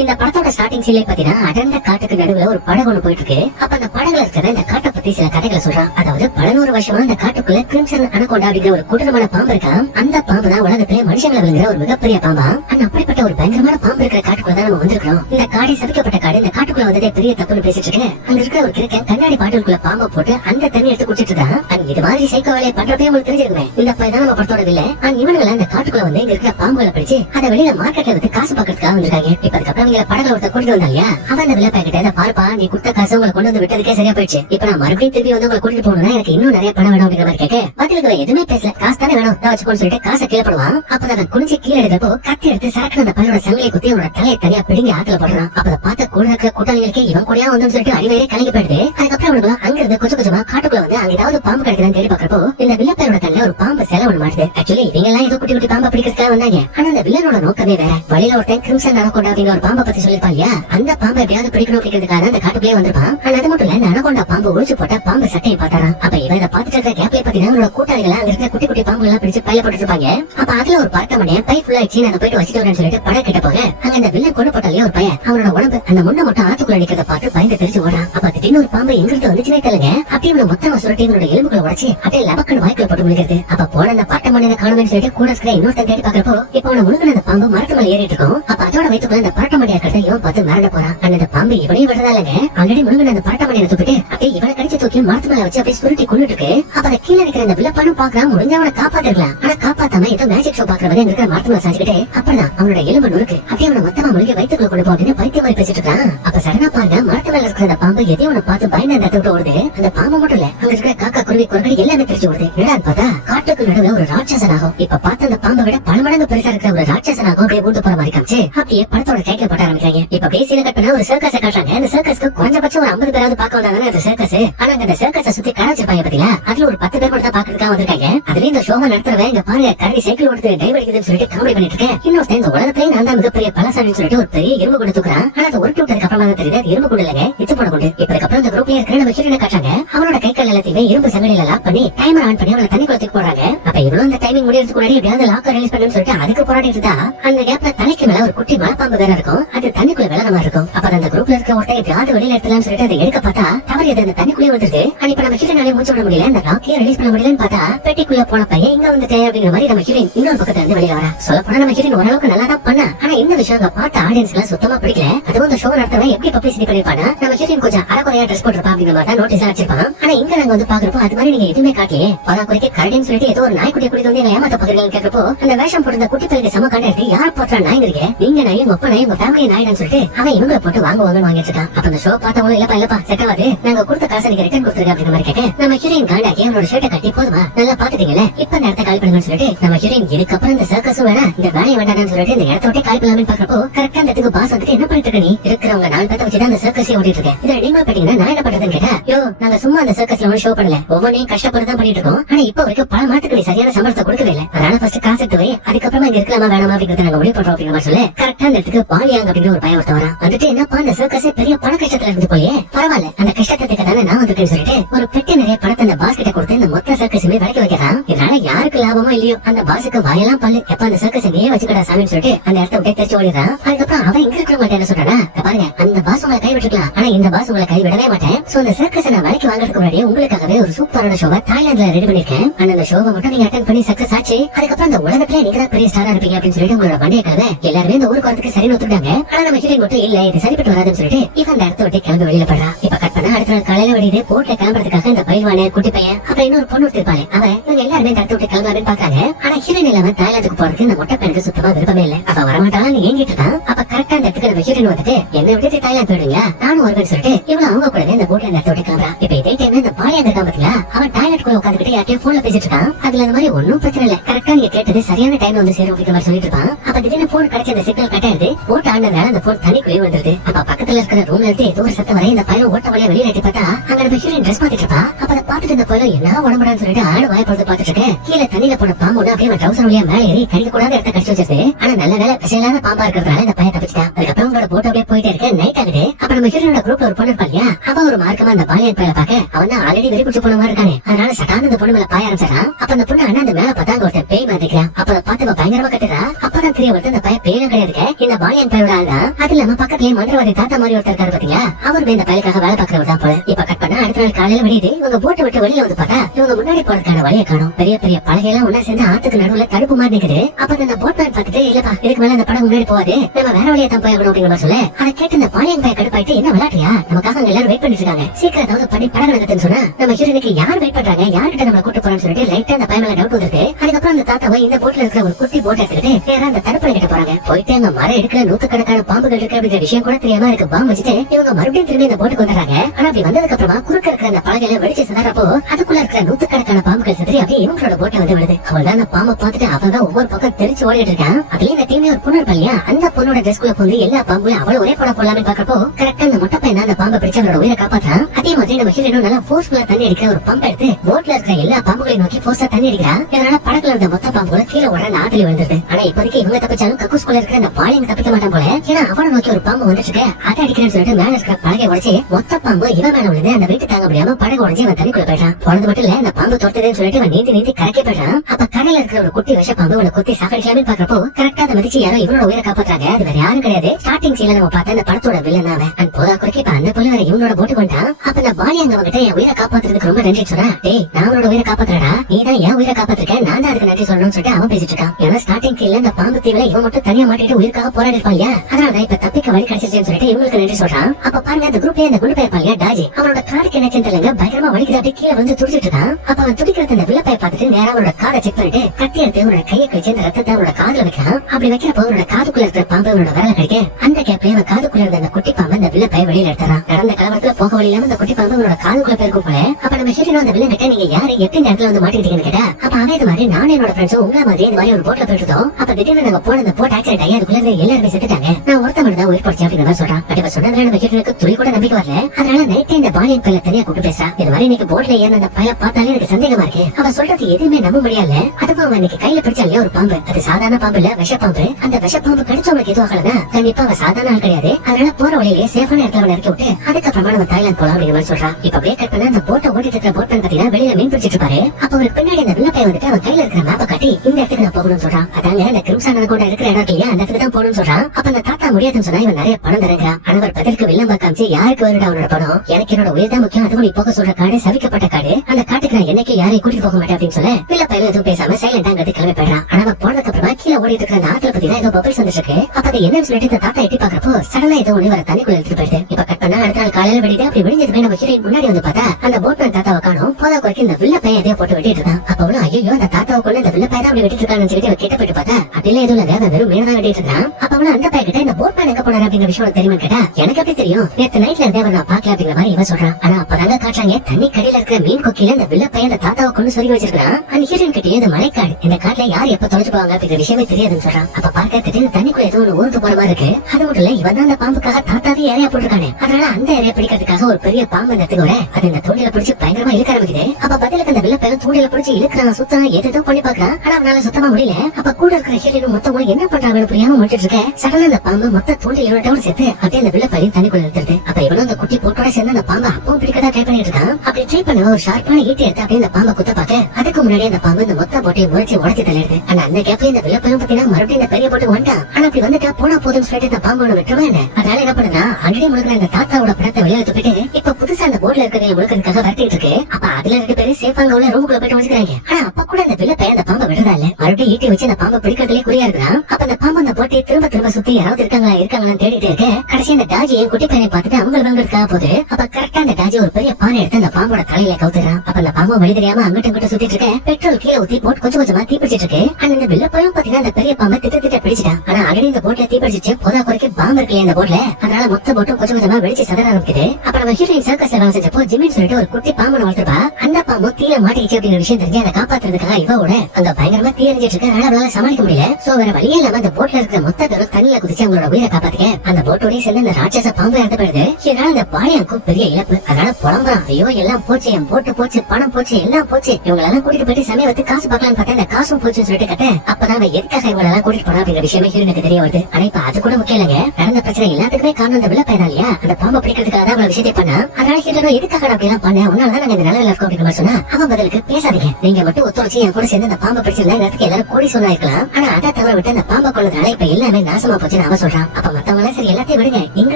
இந்த படத்தோட ஸ்டார்டிங் சீன்ல பாத்தீங்கன்னா அடர்ந்த காட்டுக்கு நடுவுல ஒரு படகு ஒண்ணு போயிட்டு இருக்கு. அப்ப அந்த படகுல இருக்கிற இந்த காட்டை பத்தி சில கதைகளை சொல்றான். அதாவது 11 வருஷமா இந்த காட்டுக்குள்ள கிரிம்சன் அனகோண்டா அப்படிங்கிற ஒரு கொடூரமான பாம்பு இருக்கான். அந்த பாம்பு தான் உலகத்திலே மனுஷங்களை விழுங்குற ஒரு மிகப்பெரிய பாம்பா. ஆனா அப்படிப்பட்ட ஒரு பயங்கரமான பாம்பு இருக்கிற காட்டுக்குள்ள தான் நம்ம வந்திருக்கோம். இந்த காடை சபிக்கப்பட்ட காடு. இந்த காட்டுக்குள்ள வந்ததே பெரிய தப்புன்னு பேசிட்டு இருக்கேன். அங்க இருக்கிற ஒரு கிழக்கன் கண்ணாடி பாட்டிலுக்குள்ள பாம்பை போட்டு அந்த தண்ணி எடுத்து குடிச்சிட்டு இருக்கான். அண்ட் இது மாதிரி சைக்கோ வேலையை பண்றப்பே உங்களுக்கு தெரிஞ்சிருக்கேன். இந்த பையன் நம்ம படத்தோட வில்ல. அண்ட் இவனுங்களை இந்த காட்டுக்குள்ள வந்து இங்க இருக்கிற பாம்புகளை பிடிச்சு அதை வெளியில மார்க்கெட்ல வந்து காசு பாக்கிறதுக்காக வந்திருக்காங்க. இப்ப அதுக்கப்புறம் இங்க படகுல ஒருத்த கூட்டிட்டு வந்தாங்க. அவன் அந்த வில்ல பாக்கிட்ட பாருப்பா, நீ குட்ட காசு உங்களை கொண்டு வந்து விட்டதுக்கே சரியா போயிடுச்சு. இப்ப நான் மறுபடியும் திருப்பி வந்து உங்களை கூட்டிட்டு போகணும்னா எனக்கு இன்னும் நிறைய பணம் வேணும் அப்படிங்கிற மாதிரி கேட்க பதிலுக்கு எதுவுமே பேசல. காசு தானே வேணும் தான் வச்சுக்கோன்னு சொல்லிட்டு காசை கீழே போடுவான். அப்பதான் குனிஞ்சு கீழே எடுக்கிறப்போ கத்தி எடுத்து சரக்கு அந்த பையனோட சங்கிலியை குத்தி அவனோட தலையை தனியா பிடிங்கி ஆத்துல போடுறான். அப்ப அதை பார்த்த கூட இருக்கிற கூட்டாளிகளுக்கு இவன் கூடயா வந்து சொல்லிட்டு அடிவயிறே கலங்கி போயிடுது. அதுக்கப்புறம் அவனுக்கு அங்க இருந்து கொஞ்சம் கொஞ்சமா காட்டுக்குள்ள வந்து அங்க ஏதாவது பாம்பு கிடைக்குதான்னு தேடி பாக்குறப்போ இந்த வில்லப்பையோட கண்ணில் ஒரு பாம்பு சிலை ஒண்ணு மாட்டுது. ஆக்சுவலி இவங்க எல்லாம் ஏதோ குட்டி குட்டி பாம்பை பிடிக்கிறதுக்காக வந்தாங்க. ஆனா அந்த வில்லனோட நோக்கமே வேற. வழியில ஒரு டைம் கிரிம்சன் அனகோண்டா அப்படிங்கிற ஒரு பாம்பை பத்தி சொல்லிருப்பாங்க இல்லையா, அந்த பாம்பை எப்படியாவது பிடிக்கணும் அப்படிங்கிறதுக்காக அந்த காட்டுக்குள்ளே வந்திருப்பான். ஆனா அது மட்டும் இல்ல, இந்த அனகோண்டா பாம்பு ஒழிச்சு போட்ட பாம்பு சட்டையை பார்த்தாராம். அப்ப இவன் இதை பார்த்துட்டு இருக்க கேப்ல பாத்தீங்கன்னா அவனோட கூட்டாளிகள் அங்க இருக்கிற குட்டி குட்டி பாம்பு எல்லாம் பிடிச்சு பையில போட்டு இருப்பாங்க. அப்ப அதுல ஒரு பார்த்த மணியை பை ஃபுல்லா ஆயிடுச்சு, அதை போயிட்டு வச்சுட்டு வரேன்னு சொல்லிட்டு படம் கிட்ட போக அங்க அந்த வில்லன் கொண்டு போட்டாலே ஒரு பையன் அவனோட உடம்பு அந்த முன்ன மட்டும் ஆத்துக்குள்ள நிக்கிறத பார்த்து பயந்து தெரிஞ்சு ஓடுறான். அப்ப திடீர்னு ஒரு பாம்பு எங்கிருந்து வந்துச்சுனே தெரியல. அப்படியே இவனை மொத்தமா சுருட்டி இவனோட எலும்புகளை உடைச்சு அப்படியே லபக்குன்னு வாய்க்குள்ள போட்டு முடிக்கிறது. அப்ப போன அந்த பார்த்த மணியை காணும்னு சொல்லிட்டு கூட இருக்கிற இன்னொருத்தன் தேடி பாக்குறப்போ இப்ப அவனை முழுங்கின அந்த பாம்பு மரத்து மேல ஏறிட்டு இருக்கும். அப்ப அதோட வயிற்றுக்குள்ள அந்த பார்த்த மணியா கட்ட இவன் பார்த்து மிரண்ட போறான். அந்த பாம்பு இவனையும் விடுறதாலங்க ஆல்ரெடி முழுங்கின அந்த பார்த்த மணியை தூக்கிட்டு அப்படியே இவனை கடிச்சு தூக்கி மரத்து மேல வச்சு அப்படியே சுருட்டி கொண்டுட்டு இருக்கு. அப்ப அதை கீழே இருக்கிற அந்த வில்லப்பானும் பாக்குறான். முடிஞ்ச அவனை காப்பாத்திருக்கலாம். ஆனா காப்பாத்தாம ஏதோ மேஜிக் ஷோ பாக்குற மாதிரி இருக்கிற மரத்து மேல சாஞ்சுக்கிட்டு அப்படிதான் அவனோட எலும்பு நுறுக்கு அப்படியே அவனை மொத்தமா முழுகி வயிற்றுக்குள்ள கொண்டு போ அப்படின்னு பைத்திய மாதிரி பேசிட்டு இருக்கான். அப்ப சடனா பாருங்க மரத்து மேல இருக்கிற அந்த பாம்பு எதையும் அவனை பார்த்து பயந்து அந்த இடத்த விட்டு ஓடுது. அந்த பாம்பு மட்டும் இல்ல, அங்க இருக்கிற காக்கா குருவி குரங்கடி எல்லாமே தெரிஞ்சு ஓடுது. என்னடான்னு பார்த்தா காட்டுக்கு நடுவுல ஒரு ராட்சசனாகும். இப்ப பார்த்த அந்த பாம்பை விட பல மடங்கு பெருசா இருக்கிற ஒரு ராட்சசனாகும் அப்படியே ஊண்டு போற மாதிரி காமிச்சு அப்படியே படத்தோட டைட்டில் போட ஆரம்பிக்கிறாங்க. இப்ப பேசியில கட் பண்ணா ஒரு சர்க்கஸை காட்டுறாங்க. அந்த சர்க்கஸ்க்கு குறைஞ்சபட்சம் ஒரு 50 பேராவது பார்க்க வந்தாங்க அந்த சர்க்கஸ். ஆனா அந்த சர்க்கஸை சுத்தி கடை வச்சிருப்பாங்க பாத்தீங்களா, அதுல ஒரு 10 பேர் மட்டும் பாக்குறதுக்காக வந்திருக்காங்க. அதுல இந்த ஷோவை நடத்துறவன் இங்க பாருங்க கரடி சைக்கிள் ஓடுது டைவ் அடிக்குதுன்னு சொல்லிட்டு காமெடி பண்ணிட்டு இருக்கேன். இன்னொருத்தன் இந்த உலகத்திலே நான் தான் மிகப்பெரிய பலசாலின்னு சொல்லிட்டு ஒரு பெரிய இரும்பு கொண்டு தூக்குறான். ஆனா அதை உருட்டி விட்டதுக்கு அப்புறமா தான் தெரியுது அது இரும்பு கொண்டு இல்லங்க, இத்து போட கொண்டு. இப்ப அதுக்கப்புறம் இந்த குரூப்ல இருக்கிற நம்ம ஹீரோயினை காட்டுறாங்க. அவனோட கை கால் எல்லாத்தையுமே இரும்பு சங்கடியில லாக் பண்ணி டைமர் ஆன் பண்ணி அவளை தண்ணி குளத்துக்கு போடுறாங்க. அப்ப இவ்வளவு அந்த டைமிங் முடியறதுக்கு முன்னாடி எப்படியாவது லாக்கர் ரிலீஸ் பண்ணுன்னு சொல்லிட்டு அதுக்கு போராடிட்டு இருந்தா அந்த கேப்ல தலைக்கு மேல ஒரு குட்டி மலைப்பாம்பு வேற இருக்கும். அது தண்ணிக்குள்ள விலக மாதிரி இருக்கும். அப்ப அந்த குரூப்ல இருக்க ஒருத்தன் எப்படியாவது வெளியில எடுத்துலாம்னு சொல்லிட்டு அதை எடுக்க பார்த்தா தவறி அது அந்த தண்ணிக்குள்ளே வந்துருது. இப்ப நம்ம ஹீரோனாலே மூச்சு விட முடியல, அந்த லாக்கையும் ரிலீஸ் பண்ண முடியலன்னு பார்த்தா பெட்டிக்குள்ள போன பையன் இங்க வந்துட்டேன் அப்படிங்கிற மாதிரி நம்ம ஹீரோயின் இன்னொரு பக்கத்துல இருந்து வெளியில வரா. சொல்ல போனா நம்ம ஹீரோயின் ஓரளவுக்கு நல்லா தான் பண்ணா. ஆனா இந்த விஷயம் அங்க பார்த்த ஆடியன்ஸ் எல்லாம் சுத்தமா பிடிக்கல. அதுவும் அந்த ஷோ நடத்துறவன் எப்படி பப்ளிசிட்டி பண்ணிருப்பானா, நம்ம ஹீரோயின் கொஞ்சம் அரைக்குறையா ட்ரெஸ் போட்டுருப்பா அப்படிங்கிற மாதிரி தான் நோட்டீஸ் அடிச்சிருப்பான். ஆனா இங்க நாங்க வந்து பாக்குறப்போ அது மாதிரி நீங்க எதுவுமே காட்டலையே. பல குறைக்க கரடின்னு சொல்லிட்டு ஏதோ ஒரு நாய்க்குட்டியை கூட்டிட்டு வந்து ஏமாத்த பாக்குறீங்கன்னு கேட்கறப்போ அந்த வேஷம் போட்டு குட்டி பையனுக்கு சம காண்ட எடுத்து யார் போட்டா நாய்ங்க நீங்க நாய் உங்க அப்பா நாய் உங்க ஃபேமிலி நாயின்னு சொல்லிட்டு அவன் இவங்களை போட்டு வாங்குவாங்கன்னு வாங்கிட்டு இருக்கான். அப்ப அந்த ஷோ பார்த்தவங்களும் இல்லப்பா செட் ஆகாது, நாங்க கொடுத்த காசை நீங்க ரிட்டர்ன் கொடுத்துருக்க அப்படிங்கிற மாதிரி கேட்க நம்ம ஹீரோயின் காண்டாக்கி அவனோட ஷர்ட்டை கட்டி போதுமா நல்லா பாத்துட்டீங்கல்ல, இப்ப இந்த இடத்த காலி பண்ணுங்கன்னு சொல்லிட்டு நம்ம ஹீரோயின் இதுக்கப்புறம் இந்த சர்க்கஸும் வேணா இந்த வேலையை வேண்டாம்னு சொல்லிட்டு இந்த இடத்த விட்டு காலி பண்ணலாம்னு பாக்குறப்போ கரெக்டா அந்த இடத்துக்கு பாஸ் வந்துட்டு என்ன பண்ணிட்டு இருக்க நீ இருக்கிறவங்க 4 பேரை வச்சுதான் அந்த சர்க்கஸே ஓடிட்டு இருக்கேன். இதை நீங்க பாத்தீங்கன்னா நான் என்ன பண்றதுன்னு கேட்டா, யோ நாங்க சும்மா அந்த சர்க்கஸ்ல ஒன்னும் ஷோ பண்ணல, ஒவ்வொன்றையும் கஷ்டப்பட்டுதான் பண்ணிட்டு இருக்கோம். ஆனா இப்ப வரைக்கும் பல மாதத்துக்கு நீ சரியான சம்பளத்தை கொடுக்கவே இல்லை. அதனால ஃபர்ஸ்ட் காசு எடுத்து வை, அதுக்கப்புறமா இங்க இருக்கலாமா வேணாமா அப்படிங்கறத நாங்க முடிவு பண்றோம் அப்படிங்கிற மாதிரி சொல்ல கரெக்டா அந்த இடத்துக்கு பாலியாங்க அப்படிங்கிற ஒரு பையன் ஒருத்தவரா வந்துட்டு என்னப்பா அந்த சர்க்கஸே பெரிய பண கஷ்டத்துல இருந்து போயே, பரவாயில்ல அந்த கஷ்டத்துக்கு தானே நான் வந்திருக்கேன்னு சொல்லிட்டு ஒரு பெட்டி நிறைய பணத்தை அந்த பாஸ் கிட்ட கொடுத்து இந்த மொத்த சர்க்கஸுமே விலைக்கு வைக்கிறான். இதனால யாருக்கு லாபமோ இல்லையோ அந்த பாஸுக்கு வாயெல்லாம் பல்லு, எப்ப அந்த சர்க்கஸ் நீயே வச்சுக்கடா சாமின்னு சொல்லிட்டு அந்த இடத்த விட்டு தெரிச்சு ஓடிடுறான். அதுக்கப்புறம் அவன் இங்க இருக்கிற மாட்டேன் என்ன சொல்றானா, பாருங்க அந்த பாஸ் உங்களை கை விட்டுக்கலாம், ஆனா இந்த பாஸ் உங்களை கை விடவே மாட்டேன். சோ இந்த சர்க்கஸ் நான் விலைக்கு வாங்குறதுக்கு முன்னாடி உங்களுக்காகவே ஒரு சூப்பரான ஷோவை தாய்லாந்துல ரெடி பண்ணிருக்கேன். அந்த ஷோவை மட்டும் நீங்க அட்டென்ட் பண்ணி சக்சஸ் ஆச்சு, அதுக்கப்புறம் அந்த உலகத்துல நீங்க தான் பெரிய ஸ்டாரா இருப்பீங்க அப்படின்னு சொல்லிட்டு உங்களோட வண்டியை கலவை எல்லாருமே இந்த ஊருக்கு வரதுக்கு சரி ஒத்துட்டாங்க. ஆனா நம்ம ஹீரோயின் மட்டும் இல்ல இது சரிப்பட்டு வராதுன்னு சொல்லிட்டு இவன் அந்த இடத்த விட்டு கிளம்பி வெளியில படுறா. இப்ப கட் பண்ணா அடுத்த நாள் காலையில வெளியே போட்ல கிளம்புறதுக்காக இந்த பயில்வான குட்டி பையன் அப்புறம் இன்னொரு பொண்ணு இருப்பாளே அவன் இவங்க எல்லாருமே தடுத்து விட்டு கிளம்பலான்னு பாக்காங்க. ஆனா ஹீரோயின் இல்லாம தாய்லாந்துக்கு போறதுக்கு இந்த மொட்டை பையனுக்கு சுத்தமா விருப்பமே இல்ல. அவ வரமாட்டாளா நீ ஏங்கிட்டு இருக்கான். அப்ப கரெக்டா அந்த இடத்துக்கு நம்ம ஹீரோயின் வந்துட்டு என்ன விட்டு தாய்லாந்து போயிடுங்களா நானும் வருவேன்னு சொல்லிட்டு இவளும் அவங்க கூட இந்த போட்ல இந்த இடத்த விட்டு கிளம்புறா. இப்ப இதே டைம்ல இந்த பாலியாக இருக்கான் பாத்தீங்களா அவன் டாய்லெட் குள்ள உட்காந்துக்கிட்டு யார்ட்டையும் போன்ல பேசிட்டு இருக்கான். அதுல அந்த மாதிரி ஒன்னும் பிரச்சனை இல்ல. கரெக்டா நீங்க கேட்டது சரியான டைம்ல வந்து சேரும் அப்படிங்கிற மாதிரி சொல்லிட்டு இருப்பான். அப்ப திடீர்னு போன் கிடைச்ச அந்த சிக்னல் கட் ஆயிடுது. போட் ஆனதுனால அந்த போன் தனிக்குள்ளே வந்துருது. அப்ப பக்கத்துல இருக்கிற ரூம்ல இருந்து ஏதோ ஒரு சத்தம் வரை இந்த பையன் ஓட்ட வழியா வெளியே எட்டி பார்த்தா அங்க நம்ம ஹீரோயின் ட்ரெஸ் பாத்துட்டு இருப்பா. அப்ப அதை பாத்துட்டு இந்த பையன் என்ன உடம்புடான்னு சொல்லிட்டு ஆடு வாய்ப்பு பாத்துட்டு இருக்கேன். கீழே தண்ணியில போன பாம்பு ஒண்ணு அப்படியே ட்ரௌசர் வழியா மேல ஏறி கடிக்க கூடாத இடத்த கடிச்சு வச்சிருது. ஆனா நல்ல வேலை விஷயலாத பாம்பா இருக்கிறதுனால இந்த பையன் தப்பிச்சிட்டான். அதுக்கப்புறம் உங்களோட போட் அப்படியே போயிட்டே இருக்க நைட் ஆகுது. அப்ப நம்ம ஹீரோனோட குரூப்ல ஒரு பொண்ணு இருப்பா இல்லையா அவ ஒரு மார்க்கமா அந்த பாலியன் பையனை பாக்க அவன் தான் ஆல்ரெடி வெறி பிடிச்சு போன மாதிரி இருக்கானே. அதனால சட்டான அந்த பொண்ணு மேல பாய ஆரம்பிச்சான். அப்ப அந்த பொண்ணு அண்ணா அந்த மேல பார்த்தா ஒருத்தன் பேய் மாதிரிக்கிறான். அப்ப அதை பார்த்து பயங்கரமா கட்டுறா. அப்பதான் தெரிய வருது அந்த பையன் பேரும் கிடையாது இந்த பாலியன் பையோட ஆள் தான். அது இல்லாம பக்கத்துலயே மந்திரவாதி தாத்தா மாதிரி ஒருத்தர் இருக்காரு பாத்தீங்களா அவருமே இந்த பையனுக்காக வேலை பாக்குறவர் தான் போல. இப்ப கட் பண்ணா அடுத்த நாள் காலையில விடியுது. இவங்க போட்டு விட்டு வெளியில வந்து பார்த்தா இவங்க முன்னாடி போறதுக்கான வழியை காணும். பெரிய பெரிய பலகையெல்லாம் ஒன்னா சேர்ந்து ஆத்துக்கு நடுவுல தடுப்பு மாதிரி நிக்குது. அப்ப அந்த போட்மேன் பார்த்துட்டு இல்லப்பா இதுக்கு மேல அந்த படம் முன்னாடி போவாது நம்ம வேற வழியா தான் போய் அப்படிங்கிற மாதிரி சொல்ல அதை கேட்டு இந்த பாலியன் பையன் கடுப்பாயிட்டு என்ன விளையாட்டியா நமக்காக அங்க எல்லாரும் வெயிட் பண்ணிட்டு இருக்காங்க சீக்கிரம் ஏதாவது பண்ணி படம் நடக்குதுன்னு சொன்னா நம்ம ஹீரோனுக்கு யார் வெயிட் பண்றாங்க யார்கிட்ட நம்ம கூட்டு போறோம்னு சொல்லிட்டு லைட்டா அந்த பையன் மேல டவுட் வந்துருக்கு. அதுக்கப்புறம் அந்த தாத்தாவை இந்த போட்ல இருக்கிற ஒரு குட்டி போட் எடுத்துக்கிட்டு நேரா அந்த தடுப்பணை கிட்ட போறாங்க. போயிட்டு அங்க மரம் எடுக்கிற நூத்துக்கணக்கான பாம்புகள் இருக்கு அப்படிங்கிற விஷயம் கூட தெரியாம இருக்கு பாம்பு வச்சுட்டு இவங்க மறுபடியும் திரும்பி இந்த போட்டுக்கு வந்துடுறாங்க. ஆனா அப்படி வந்ததுக்கு அப்புறமா குறுக்க இருக்கிற அந்த பலகையில வெடிச்சு சிதறப்போ அதுக்குள்ள இருக்கிற நூத்துக்கணக்கான பாம்புகள் சிதறி அப்படியே இவங்களோட போட்டை வந்து விடுது. அவள் தான் அந்த பாம்பை பார்த்துட்டு அவன் தான் ஒவ்வொரு பக்கம் தெரிச்சு ஓடிட்டு இருக்கான். அதுலயும் இந்த டீம்ல ஒரு பொண்ணு இருப்பா அந்த பொண்ணோட ட்ரெஸ்குள்ள போந்து எல்லா பாம்பும் அவளை ஒரே போட போடலாம்னு பாக்கப்போ கரெக்டா அந்த மொட்டை பையன் அந்த பாம்பை பிடிச்சு அவனோட உயிரை காப்பாற்றான். அதே மாதிரி நம்ம ஹீரோனும் நல்லா ஃபோர்ஸ்ஃபுல்லா தண்ணி அடிக்கிற ஒரு பம்ப் எடுத்து போட்ல இருக்கிற எல்லா பாம்புகளையும் நோக்கி ஃபோர்ஸா தண்ணி அடிக்கிறா. இதனால படக்குல இருந்த மொத்த பாம்புகளை கீழே உடனே அந்த ஆத்துல விழுந்துருது. ஆனா இப்போதைக்கு இவங்க தப்பிச்சாலும் கக்கூஸ்குள்ள இருக்கிற அந்த பாலியன் தப்பிக்க மாட்டான் போல. ஏன்னா அவனை நோக்கி ஒரு பாம்பு வந்துட்டு அதை அடிக்கிறேன்னு சொல்லிட்டு மேல இருக்கிற படகை உடச்சு மொத்த பாம்பு இவன் மேல விழுந்து அந்த வீட்டு தாங்க முடியாம படகு உடஞ்சி அவன் தண்ணிக்குள்ள போயிட்டான். பொழுது மட்டும் இல்ல அந்த பாம்பு தொட்டதுன்னு சொல்லிட்டு அவன் நீந்தி நீந்தி கரைக்க போயிட்டான். அப்ப கரையில இருக்கிற ஒரு குட்டி விஷ பாம்பு அவனை கொத்தி சாகடிக்கலாமே பாக்குறப்போ கரெக்டா அதை மதிச்சு யாரோ இவனோட உயிரை காப்பாத்துறாங்க. அது வேற யாரும் கிடையாது ஸ்டார்டிங் சீன்ல நம்ம பார்த்த அந்த படத்தோட வில்லன் அவன். அந்த போதா குறைக்கு இப்ப அந்த பொண்ணு வேற இவனோட போட்டு கொண்டான். அப்ப அந்த பாலியங்க அவங்கிட்ட என் உயிரை காப்பாத்துறதுக்கு ரொம்ப நன்றி சொன்னா டேய் நான் அவனோட உயிரை காப்பாத்துறடா நீ தான் என் உயிரை காப்பாத்திருக்க நான் தான் அதுக்கு நன்றி சொல்லணும்னு சொல்லிட்டு அவன் பேசிட்டு இருக்கான். ஏன்னா ஸ்டார்டிங் சீன்ல அந்த பாம்பு தீவில இவன் மட்டும் தனியா மாட்டிட்டு உயிருக்காக போராடி இருப்பான் இல்லையா அதனால இப்ப தப்பிக்க வழி கிடைச்சிருச்சுன்னு சொல்லிட்டு இவங்களுக்கு நன்றி சொல்றான். அப்ப பாருங்க அந்த குரூப்ல அந்த குண்டு பையன் இல்லையா டாஜி அவனோட காருக்கு என்ன தெரியலங்க பயங்கரமா வலிக்குது அப்படியே கீழே வந்து துடிச்சிட்டு இருக்கான். அப்ப அவன் துடிக்கிறது அந்த வில்லப்பைய பார்த்துட்டு நேரா அவனோட காதை செக் பண்ணிட்டு கத்தி எடுத்து அவனோட கையை கழிச்சு அந்த ரத்தத்தை அவனோட காதுல வைக்கிறான். அப்படி வைக்கிறப்ப அவனோட காதுக்குள்ள இருக்கிற பாம்பு அவனோட விரல கிடைக்க அந்த கேப்ல அவன் காதுக்குள்ள இருந்த அந்த குட்டி பாம்பு அந்த வில்லப்பைய வெளியில எடுத்துறான். நடந்த கலவரத்துல போக வழி இல்லாம அந்த குட்டி பாம்பு அவனோட காதுக்குள்ள போயிருக்கும் போல. அப்ப நம்ம ஹீரோனும் அந்த வில்லன் கிட்ட நீங்க யாரு எப்படி இந்த இடத்துல வந்து மாட்டிக்கிட்டீங்கன்னு கேட்டா அப்ப அவன் இது மாதிரி நானும் என்னோட ஃப்ரெண்ட்ஸும் உங்கள மாதிரி இந்த மாதிரி ஒரு போட்ல போயிட்டு இருந்தோம். அப்ப திடீர்னு நாங்க போன அந்த போட் ஆக்சிடென்ட் ஆகி அதுக்குள்ள இருந்து எல்லாருமே செத்துட்டாங்க. நான் ஒருத்த மட்டும் தான் உயிர் போச்சு அப்படிங்கிற மாதிரி சொல்றான். பட் இப்ப சொன்னதுல நம்ம ஹீரோனுக்கு துளி கூட நம்பிக்கை வரல. அதனால நைட்டே இந்த பாலியன் பையல தனியா கூப்பிட்டு பேசுறான். இது மாதிரி இன்னைக்கு போட்ல ஏறின அந்த பையல பார்த்தாலே எனக்கு சந்தேகமா இருக்கு. அவன் சொல்றது எதுவுமே நம்ப முடியல. அதுவும் அவன் இன்னைக்கு கையில பிடிச்சா இல்லையா ஒரு பாம்பு அது சாதாரண பாம்பு இல்ல விஷ பாம்பு. அந்த விஷ பாம்பு கடிச்சவங்களுக்கு எதுவும் ஆகலன்னா கண்டிப்பா அவன் சாதாரண ஆள் கிடையாது. அதனால போற வழியிலேயே சேஃபான இடத்துல இறக்கி விட்டு அதுக்கப்புறமா நம்ம தாய்லாந்து போலாம் அப்படிங்கிற மாதிரி சொல்றான். இப்ப அப்படியே கட் பண்ண அந்த போட்டை ஓட்டிட்டு இருக்கிற போட்மேன் பாத்தீங்கன்னா வெளியில மீன் பிடிச்சிட்டு இருப்பாரு. அப்ப ஒரு பின்னாடி அந்த வில்ல பையன் வந்துட்டு அவன் கையில இருக்கிற மேப்பை காட்டி இந்த இடத்துக்கு நான் போகணும்னு சொல்றான். அதாங்க அந்த கிரிம்சான கூட இருக்கிற இடம் இல்லையா அந்த இடத்துக்கு தான் போகணும்னு சொல்றான். அப்ப அந்த தாத்தா முடியாதுன்னு சொன்னா இவன் நிறைய பணம் தருகிறான். ஆனவர் பதிலுக்கு வில்லம் காமிச்சு யாருக்கு வருடா அவனோட பணம் எனக்கு என்னோட உயிர் தான் முக்கியம். அதுவும் நீ போக சொல்ற காடு சவிக்கப்பட்ட காடு அந்த காட்டுக்கு நான் என்னைக்கு யாரையும் கூட்டிட்டு போக மாட்டேன் அப்படின்னு சொல்ல வில்ல பையன் எதுவும் பேசாம சைலண்டா அங்க கிளம்பி போயிடுறான். ஆனா அவன் போனதுக்கு அப்புறமா கீழே ஓடிட்டு இருக்கிற அந்த ஆத்துல பத்தி ஏதோ பபிள்ஸ் வந்துட்டு இருக்கு. அப்ப அது என்னன்னு சொல்லிட்டு இந்த தாத்தா எட்டி பாக்குறப்போ சடனா ஏதோ ஒண்ணு வர தண்ணிக்குள்ள எடுத்துட்டு போயிடுது. இப்ப கட் பண்ணா அடுத்த நாள் காலையில வெடிது. அப்படி விடிஞ்சதுமே நம்ம ஹீரோயின் முன்னாடி வந்து பார்த்தா அந்த போட்மேன் தாத்தாவை காணும். போதா குறைக்கு இந்த வில்ல பையன் எதையோ போட்டு வெட்டிட்டு இருக்கான். அப்ப அவளும் ஐயோ அந்த தாத்தாவை கொண்டு இந்த வில்ல பையன் தான் அப்படி வெட்டிட்டு இருக்கான்னு சொல்லிட்டு கிட்ட போயிட்டு பார்த்தா அப்படிலாம் எதுவும் இல்ல அவன் வெறும் மீன் தான் வெட்டிட்டு இருக்கான். அப்ப அவளும் அந்த பையன் கிட்ட இந்த போட்மேன் எங்க போனாரு அப்படிங்கிற விஷயம் தெரியுமா கேட்டா எனக்கு எப்படி தெரியும் நேற்று நைட்ல இருந்தே அவன் நான் பாக்கல அப்படிங்கிற மாதிரி இவன் சொல்றான். ஆனா அப்பதாங்க காட்டுறாங்க தண்ணி கடியில இருக்கிற மீன் கொக்கில இந்த வில்ல பையன் அந்த தாத்தாவை கொண்டு சொல்லி வச்சிருக்கான். அந்த ஹீரோயின் கிட்டே இந்த மலைக்காடு இந்த காட்டுல யார் எப்ப தொலைச்சு போவாங்க அப்படிங்கிற விஷயமே தெரியாதுன்னு சொல்றான். அப்ப பார்க்க திடீர்னு தண்ணிக்குள்ள ஏதோ ஒரு ஊருக்கு போற மாதிரி இருக்கு. அது மட்டும் இல்ல இவன் தான் அந்த பாம்புக்காக தாத்தாவே ஏரியா போட்டிருக்கானே. அதனால அந்த ஏரியா பிடிக்கிறதுக்காக ஒரு பெரிய பாம்பு அந்த இடத்துக்கு வர அது இந்த தூண்டில பிடிச்சி பயங்கரமா இழுக்க ஆரம்பிக்குது. அப்ப பதிலுக்கு அந்த வில்ல பையன் தூண்டில பிடிச்சி இழுக்கிறான் சுத்தம் எதோ பண்ணி பாக்குறான். ஆனா அவனால சுத்தமா முடியல. அப்ப கூட இருக்கிற ஹீரோயின் மொத்தம் என்ன பண்றாங்கன்னு புரியாம முடிச்சிட்டு இருக்க. சடனா அந்த பாம்பு மொத்த தூண்டிலோட சேர்த்து அப்படியே அந்த வில்ல பையன் தண்ணிக்குள்ள எடுத்துருது. அப்ப இவனும் அந்த குட்டி போட்டோட சேர்ந்து அந்த பாம்பை அப்பவும் பிடிக்கதான் ட்ரை பண்ணிட்டு இருக்கான். அப்படி ட்ரை பண்ண ஒரு ஷார்ப்பான ஈட்டி எடுத்து அப்படியே அந்த பாம்பை குத்த பார்க்க அதுக்கு முன்னாடி அந்த பாம்பு இந்த மொத்த போட்டி முறைச்சு உடச்சு தள்ளிடுது. ஆனா அந்த கேப்ல இந்த வில்ல பையன் பாத்தீங்கன்னா மறுபடியும் இந்த பெரிய போட்டு வந்துட்டான். ஆனா அப்படி வந்துட்டா போனா போதும் சொல்லிட்டு இந்த பாம்பு விட்டுருவேன். அதனால என்ன பண்ணுனா ஆல்ரெடி முழுக்கிற அந்த தாத்தாவோட படத்தை வெளியே துப்பிட்டு இப்ப புதுசா அந்த போர்ட்ல இருக்கிறத முழுக்கிறதுக்காக வரட்டிட்டு இருக்கு. அப்ப அது அதுல 2 பேரும் சேஃபா அங்க உள்ள ரூமுக்குள்ள போயிட்டு ஒளிஞ்சுக்கிறாங்க. ஆனா அப்ப கூட அந்த வில்ல பையன் அந்த பாம்பை விடுறதா இல்ல. மறுபடியும் ஈட்டி வச்சு அந்த பாம்பை பிடிக்கிறதுலயே குறியா இருக்கான். அப்ப அந்த பாம்பு அந்த போட்டி திரும்ப சுத்தி யாராவது இருக்காங்களான்னு தேடிட்டு இருக்க. கடைசி அந்த டாஜி குட்டி பையனை பார்த்துட்டு அவங்க விழுந்துருக்கா போது அப்ப கரெக்டா அந்த டாஜி ஒரு பெரிய பானை எடுத்து அந்த பாம்போட தலையில கவுத்துறான். அப்ப அந்த பாம்பு வழி தெரியாம அங்கிட்ட இங்கிட்ட சுத்திட்டு இருக்க. பெட்ரோல் கீழே ஊத்தி போட்டு கொஞ்சம் கொஞ்சமா தீப்பிடிச்சிட்டு இருக்கு. அந்த வில்ல பையன் பாத்தீங்கன்னா அந்த பெரிய பாம்பை திட்ட பிடிச்சிட்டான். ஆனா ஆல்ரெடி இந்த போட்ல தீப்பிடிச்சு போதா குறைக்கு பாம்பு இருக்கு இந்த போட்ல. அதனால மொத்த போட்டும் கொஞ்சம் கொஞ்சமா வெடிச்சு சதற ஆரம்பிக்குது. அப்ப நம்ம ஹீரோயின் சர்க்கஸ்ல வேலை செஞ்சப்போ ஜிம்மின்னு சொல்லிட்டு ஒரு குட்டி பாம்பு வளர்த்துப்பா. அந்த பாம்பு தீல மாட்டிக்கிச்சு அப்படிங்கிற விஷயம் தெரிஞ்சு அதை காப்பாத்துறதுக்காக இவோட அங்க பயங்கரமா தீ எரிஞ்சிட்டு இருக்கு. அதனால அவளால சமாளிக்க முடியல. சோ வேற வழியே இல்லாம அந்த போட்ல இருக்கிற மொத்த பேரும் தண்ணியில குதிச்சு அவங்களோட உயிரை காப்பாத்திக்க அந்த போட்டோடய சேர்ந்து அந்த ராட்சச பாம்பு இறந்து போயிடுது. இதனால அந்த பாலியாக்கும் பெரிய இழப்பு. அதனால புலம்புறான், ஐயோ எல்லாம் போச்சு, என் போட்டு போச்சு, பணம் போச்சு, எல்லாம் போச்சு. இவங்களெல்லாம் கூட்டிட்டு போயிட்டு சமயம் வந்து காசு பார்க்கலான்னு பார்த்தா அந்த காசும் போச்சுன்னு சொல்லிட்டு கட்ட. அப்பதான் அவன் எதுக்காக இவங்களெல்லாம் கூட்டிட்டு போனா அப்படிங்கிற விஷயமே ஹீரோனுக்கு தெரிய வருது. ஆனா இப்ப அது கூட முக்கியம் இல்லைங்க. நடந்த பிரச்சனை எல்லாத்துக்குமே காரணம் அந்த வில்ல பையன் இல்லையா? அந்த பாம்பை பிடிக்கிறதுக்காக தான் அவளை விஷயத்தை பண்ணா. அதனால ஹீரோ எதுக்காக அப்படி எல்லாம் பண்ண, உன்னாலதான் நாங்க இந்த நிலையில இருக்கோம் அப்படிங்கிற மாதிரி சொன்னா அவன் பதிலுக்கு பேசாதீங்க, நீங்க மட்டும் ஒத்துழைச்சு என் கூட சேர்ந்து அந்த பாம்பை பிடிச்சிருந்தா இடத்துக்கு எல்லாரும் கூடி சொன்னா இருக்கலாம். ஆனா அதை தவிர விட்டு அந்த பாம்பை கொள்ளதுனால இப்ப எல்லாமே நாசமா போச்சுன்னு அவன் சொல்றான். அப்ப மத்தவங்க எல்லாம் சரி எல்லாத்தையும் விடுங்க, இங்க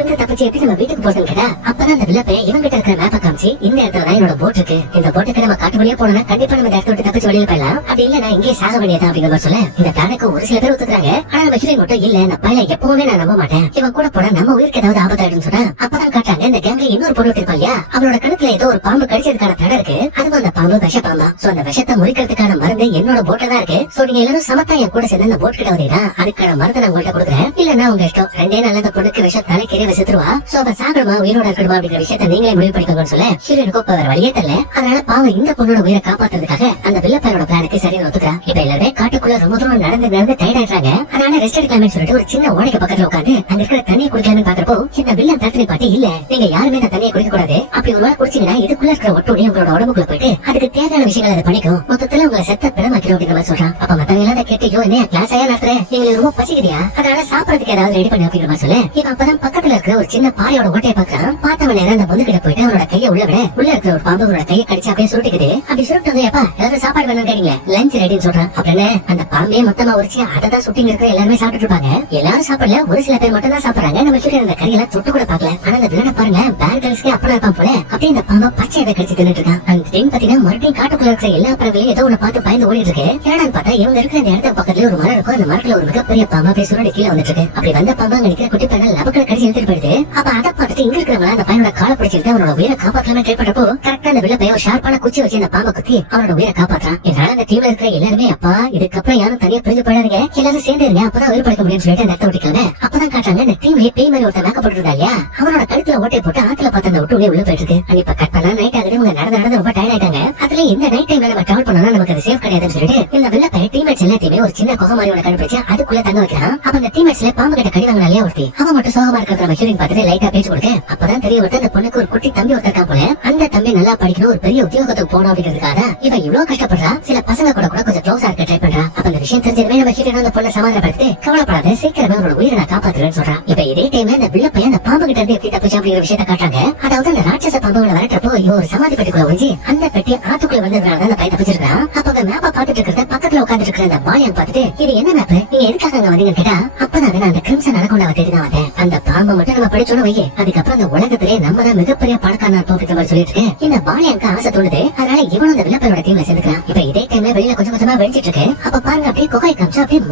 இருந்து தப்பிச்சு எப்படி நம்ம வீட்டுக்கு போறதுன்னு கேட்டா அப்பதான் அந்த வில்ல பையன் இவங்க கிட்ட இருக்கிற மேப்பை காமிச்சு இந்த இடத்துல தான் என்னோட போட் இருக்கு, இந்த போட்டுக்கு நம்ம காட்டு வழியா போனோம்னா கண்டிப்பா நம்ம இந்த இடத்த விட்டு தப்பிச்சு வெளியில போயிடலாம், அப்படி இல்ல நான் இங்கே சாக வேண்டியதா அப்படிங்கிற மாதிரி சொல்ல இந்த பிளானுக்கு ஒரு சில பேர் ஒத்துக்கிறாங்க. ஆனா நம்ம ஹீரோயின் மட்டும் இல்ல, இந்த பையனை எப்பவுமே நான் நம்ப மாட்டேன், இவன் கூட போனா நம்ம உயிருக்கு ஏதாவது ஆபத்தாயிடும் சொன்னா அப்பதான் காட்டுறாங்க இந்த கேங்ல இன்னொரு பொண்ணு இருப்பா இல்லையா, அவளோட கழுத்துல ஏதோ ஒரு பாம்பு கடிச்சதுக்கான தடை இருக்கு. அதுவும் அந்த பாம்பு விஷ பாம்பா. சோ அந்த விஷத்தை முறிக்கிறதுக்கான மருந்து என்னோட போட்ல தான் இருக்கு. சோ நீங்க எல்லாரும் சமத்தா என் கூட சேர்ந்து அந்த போட் கிட்ட வந்தீங்கன்னா அதுக்கான மருந்து நான் உங்கள்கிட்ட கொடுக்குறேன், இல்லன்னா உங்க இஷ்டம். ரெண்டே நாள் அந்த பொண்ணுக்கு விஷம் தலைக்கே விசத்துருவா. சோ அவ சாகணுமா உயிரோட இருக்கணுமா அப்படிங்கிற விஷயத்த நீங்களே முடிவு பண்ணிக்கோங்கன்னு சொல்ல ஹீரோனுக்கு இப்ப வேற வழியே தெரியல. அதனால பாவம் இந்த பொண்ணோட உயிரை காப்பாத்துறதுக்காக அந்த வில்லப்பையனோட பிளானுக்கு சரியா ஒத்துக்கிறா. இப்ப எல்லாருமே காட்டுக்குள்ள ரொம்ப தூரம் நடந்து டயர்ட் ஆயிடுறாங்க. அதனால ரெஸ்ட் எடுக்கலாம்னு சொல்லிட்டு ஒரு சின்ன ஓடைக்கு பக்கத்துல உட்காந்து அங்க இருக்கிற தண்ணியை குடிக்கலாம்னு பாக்குறப்போ இந்த வில்லன் தண்ணி பாட்டி இல்ல, நீங்க யாருமே இந்த தண்ணியை குடிக்க கூடாது, அப்படி ஒரு வேளை குடிச்சீங்கன்னா இதுக்குள்ள இருக்கிற ஒட்டுணி உங்களோட உடம்புக்குள்ள போயிட்டு அதுக்கு தேவையான விஷயங்களை அதை பண்ணிக்கும், மொத்தத்துல உங்களை செத்த பிணமாக்கிறோம் அப்படிங்கிற மாதிரி சொல்றான். அப்ப மத்தவங்க எல்லாம் கேட்டு என்ன கிளாஸ் ஆயா நடத்துற, நீங்களுக்கு ரொம்ப பசிக்குதியா, அதனால சாப்பிடறதுக்கு ஏதாவது ரெடி பண்ணி அப்படிங்கிற மாதிரி சொல்ல இவன் அப்பதான் பக்கத்துல இருக்கிற ஒரு சின்ன பாறையோட ஓட்டையை பாக்குறான். பார்த்தவன் நேரம் அந்த பொண்ணு கிட்ட போயிட்டு அவனோட கையை உள்ள விட உள்ள இருக்கிற ஒரு பாம்பு அவனோட கையை கடிச்சு அப்படியே சுருட்டிக்குது. அப்படி சுருட்டு அப்பா ஏதாவது சாப்பாடு வேணும்னு கேட்டீங்க, லஞ்ச் ரெடின்னு சொல்றான். அப்படின்னு அந்த பாம்பே மொத்தமா உரிச்சு அதை தான் சுட்டிங்க இருக்கிற எல்லாருமே சாப்பிட்டு இருப்பாங்க. எல்லாரும் சாப்பிடல, ஒரு சில பேர் மட்டும் தான் சாப்பிடுறாங்க. நம்ம ஹீரோயின் அந்த கறியெல்லாம் தொட்டு கூட பாக்கல. ஆனா அந்த வில்லனை பாருங்க, பேர்கல்ஸ்க்கு அப்பனா இருப்பான் போல அப்படியே இந்த பாம்பை பச்சை இதை கடிச்சு தின்னுட்டு இருக்கான். அந்த டைம் பாத்தீங்கன்னா மறுபடியும் காட்டுக்குள்ள இருக்கிற எல்லா பறவைகளையும் ஏதோ ஒண்ணு பார்த்து பயந்து ஓடிட்டு இருக்கு. என்னன்னு பார்த்தா இவங்க இருக்கிற அந்த இடத்துக்கு பக்கத்துல ஒரு மரம் இருக்கும். அந்த மரத்துல ஒரு மிகப்பெரிய பாம்பா அப்படியே சுருடி கீழே வந்துட்டு இருக்கு. அப்படி வந்த பாம்பா அங்க நிக்கிற குட்டி பையனை லபக்கல கடிச்சு எடுத்துட்டு போயிடுது. அப்ப அதை பார்த்துட்டு இங்க இருக்கிறவங்க அந்த பையனோட காலை பிடிச்சிட்டு அவனோட உயிரை காப்பாற்றலாம ட்ரை பண்றப்போ கரெக்டா அந்த வில்ல பையன் ஷார்ப்பான குச்சி வச்சு அந்த பாம்பை குத்தி அவனோட உயிரை காப்பாற்றான். இதனால அந்த டீம்ல இருக்கிற எல்லாருமே அப்பா இதுக்கப்புறம் யாரும் தனியா பிரிஞ்சு போயிடாதீங்க, எல்லாரும் சேர்ந்து இருங்க, அப்பதான் உயிர் படைக்க முடியும்னு சொல்லிட்டு அந்த இடத்த விட்டுக்காங்க. அப்பதான் காட்டுறாங்க இந்த டீம்ல பேய் மாதிரி ஒருத்தர் மேக்கப் போட்டுருந்தா இல்லையா, அவனோட கழுத்துல ஓட்டை போட்டு ஆத்துல பார்த்து அந்த விட்டு உள்ள போயிட்டு இருக்கு. இப்ப கட் பண்ணா நைட் ஆகுது, இவங்க நடந்து ரொம்ப டயர்ட் ஆயிட்டாங்க. அதுல இந்த நைட் டைம்ல நம்ம டிராவல் பண்ணா நமக்கு அது சேஃப் கிடையாதுன்னு சொல்லிட்டு இந்த வில்ல பையன் டீம்மேட்ஸ் எல்லாத்தையுமே ஒரு சின்ன குகை மாதிரி ஒண்ணு கண்டுபிடிச்சு அதுக்குள்ள தங்க வைக்கிறான். அப்ப அந்த டீம்மேட்ஸ்ல பாம்பு கிட்ட கடி வாங்கினா இல்லையா ஒருத்தி, அவன் மட்டும் சோகமா இருக்கிறத நம்ம ஹீரோயின் பார்த்துட்டு லைட்டா பேச்சு கொடுக்க அப்பதான் தெரிய வருது அந்த பொண்ணுக்கு ஒரு குட்டி தம்பி ஒருத்தர் போல. அந்த தம்பி நல்லா படிக்கணும், ஒரு பெரிய உத்தியோகத்துக்கு போகணும் அப்படிங்கிறதுக்காக இவன் இவ்வளவு கஷ்டப்படுறா. சில பசங்க கூட கொஞ்சம் க்ளோஸா இருக்க ட்ரை பண்றா. அப்ப அந்த விஷயம் தெரிஞ்சதுமே நம்ம ஹீரோயின் அந்த பொண்ணை சமாதானப்படுத்தி கவலைப்படாத, சீக்கிரமே அவரோட உயிரை நான் காப்பாத்துறேன்னு சொல்றான். இப்ப இதே டைம்ல இந்த வில்ல பையன் அந்த பாம்பு கிட்ட இருந்து எப்படி தப்பிச்சு அப்படிங்கிற விஷயத்தை காட்டுறாங்க. அதாவது அந்த ராட்சச பாம்புகளை வரட்டப்போ இவன் ஒரு சமாதி பெட்டிக்குள்ள ஒழிஞ்சு அந்த பெட்டி ஆத்துக்குள்ள வந்ததுனால அந்த பையன் தப்பிச்சிருக்கான். அப்ப அந்த மேப்பை பார்த்துட்டு இருக்கிறத பக்கத்துல உட்காந்துட்டு இருக்கிற அந்த பாலியன் பார்த்துட்டு இது என்ன மேப், நீங்க எதுக்காக அங்க வந்தீங்கன்னு கேட்டா அப்பதான் நான் அந்த கிரிம்சன் அனகொண்டாவை தேடி தான் வந்தேன், அந்த பாம்பை மட்டும் நம்ம படிச்சோன்னு வையே அதுக்கப்புறம் அந்த உலகத்திலே நம்ம தான் மிகப்பெரிய பணக்காரனா இருப்போம் அப்படிங்கிற மாதிரி சொல்லிட்டு இருக்கேன். இந்த பாலியனுக்கு ஆசை தோணுது, அதனால இவனும் அந்த வில்லப்பையோட டீம்ல சேர்ந்துக்கிறான். இப்ப இதே டைம்ல வெளியில கொஞ்சம் கொஞ்சமா வெளிச்சிட்டு இருக்கு. அப்ப பாருங்க அப்படியே குகை காமிச்சா அப்படியே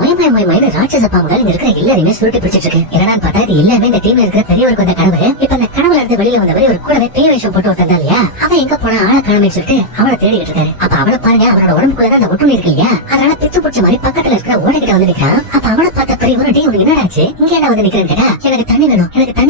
மொய் ராட்சச பாம்புகள் இங்க இருக்கிற எல்லாரையுமே சுருட்டி பிடிச்சிட்டு இருக்கு. என்னன்னு பார்த்தா இது எல்லாமே இந்த டீம்ல இருக்கிற பெரியவருக்கு வந்த கனவு. இப்ப அந்த கனவுல இருந்து வெளியில வந்தவரை ஒரு கூடவே பேய் வேஷம் போட்டு வந்தா இல்லையா, அவன் எங்க போனா ஆள காணமே சொல்லிட்டு அவனை தேடிட்டு இருக்காரு. அப்ப அவனை பாருங்க, அவனோட உடம்புக்குள்ள அந்த ஒட்டுணி இருக்கு இல்லையா, அதனால பித்து பிடிச்ச மாதிரி பக்கத்துல இருக்கிற ஓடைக்கிட்ட வந்து நிக்கிறான். அப்ப அவனை பார்த்த பெரியவரு டே உனக்கு என்னடாச்சு, இங்க என்ன வந்து நிக்கிறேன்னு கேட்டா எனக்கு தண்ணி